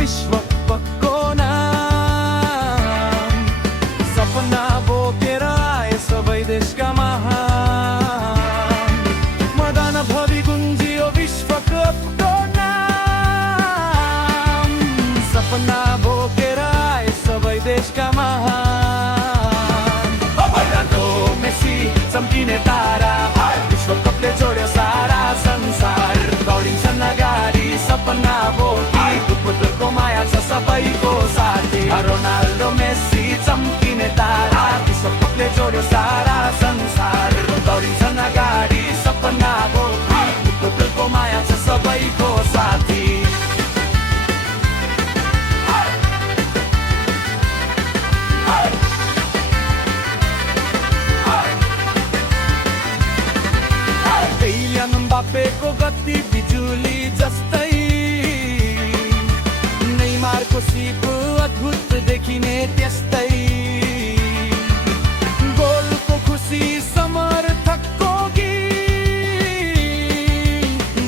विश्वको नाम सपना बोकेर आए सबै देशका महान मदन भरि गुन्जियो विश्वको नाम सपना बोकेर आए सबै देशका महान रोनाल्डो मेसी चम्किने तारा विश्वकपले जोड्यो सारा संसार दौडिन्छन् अगाडि सपना बोकी फुटबलको माया छ सबैको साथी रोनाल्डो मेसी चम्किने तारा विश्वकपले जोड्यो सारा संसार दौडिन्छन् अगाडि सपना बोकी फुटबलको माया छ सबैको साथी बापेको गति बिजुली जस्तै नेमारको सिप अद्भुत देखिने त्यस्तै गोलको खुसी समर्थकको गीत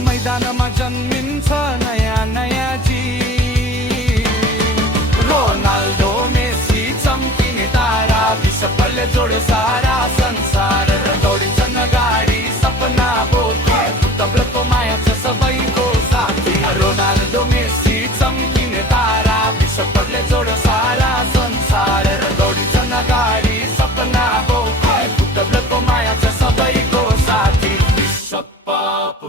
मैदानमा जन्मिन्छ नयाँ नयाँ जीत रोनाल्डो मेसी चम्किने तारा विश्वले जोड्यो सारा संसार दौडिन्छन् अगाडि सपना बोकी फुटबलको माया छ सबैको साथी रोनाल्डो मेसी चम्किने तारा विश्वले जोड्यो सारा संसार दौडिन्छन् अगाडि सपना बोकी फुटबलको माया छ सबैको साथी विश्वकप